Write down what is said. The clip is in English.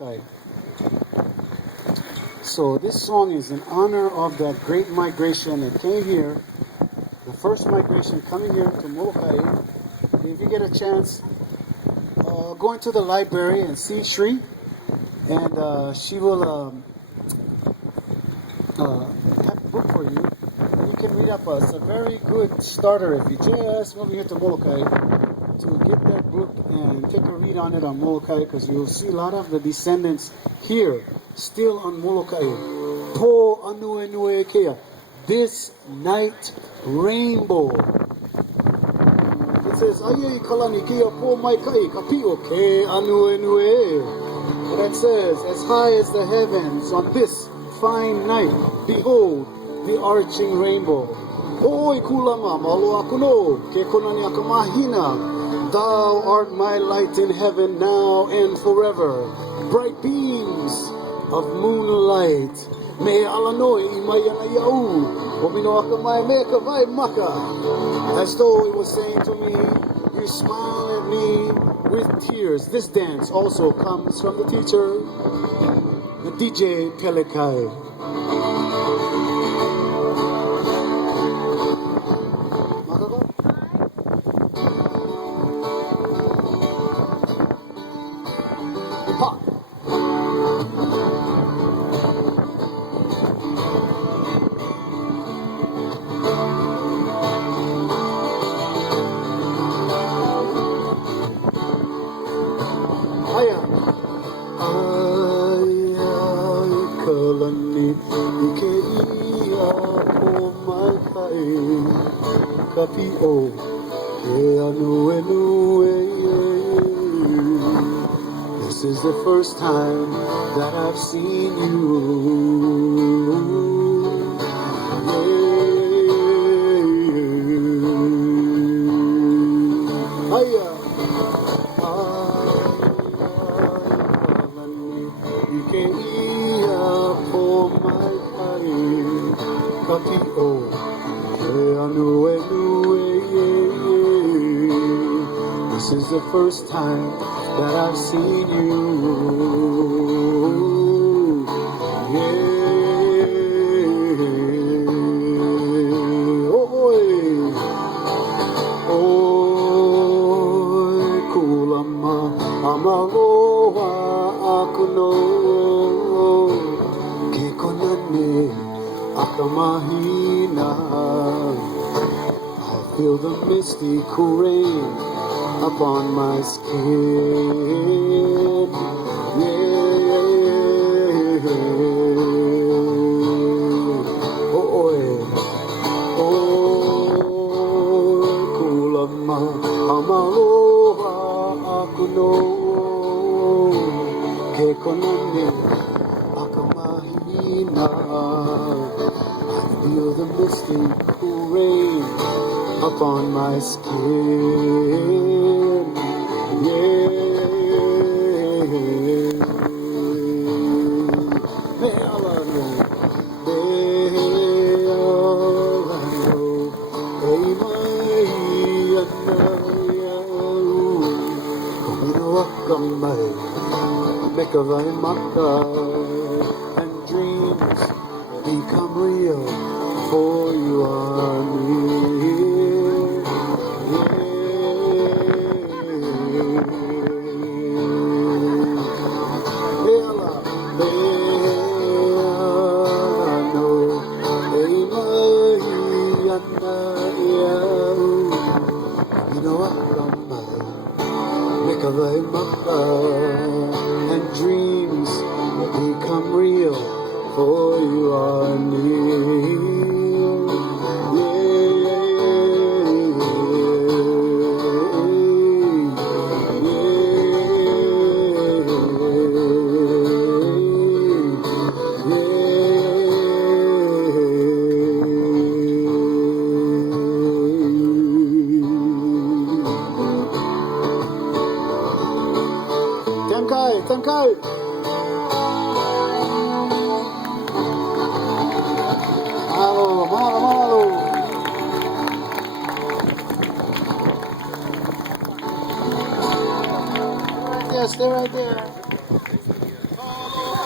Molokai. So this song is in honor of that great migration that came here, the first migration coming here to Molokai. If you get a chance, go into the library and see Shri, and she will have a book for you. And you can read up. It's a very good starter if you just moving here to Molokai to get that book and take a read on it on Molokai, because you'll see a lot of the descendants here still on Molokai. Po anue nue kea. This night rainbow. It says, Aye kalani kia po mai kai kapio ke anue nue. And it says, as high as the heavens on this fine night, behold the arching rainbow. Oi kulama malo akuno ke konani akamahina. Thou art my light in heaven now and forever. Bright beams of moonlight. Me alanoi imayana yau. Omino akamai me kavai maka. As though it was saying to me, you smile at me with tears. This dance also comes from the teacher, the DJ Pelekai. This is the first time that I've seen you. This is the first time that I've seen you. Kulama amaroa akuno ke konane akamahina. I feel the misty cool rain upon my skin. Kulama amaroha akuno ke konane akamahina. I feel the misty cool rain upon my skin. Mekavai maka, and dreams become real, for you are near. Mekavai maka, and dreams become real, for you are near. Tankai! Mahalo! Yes, they're right there.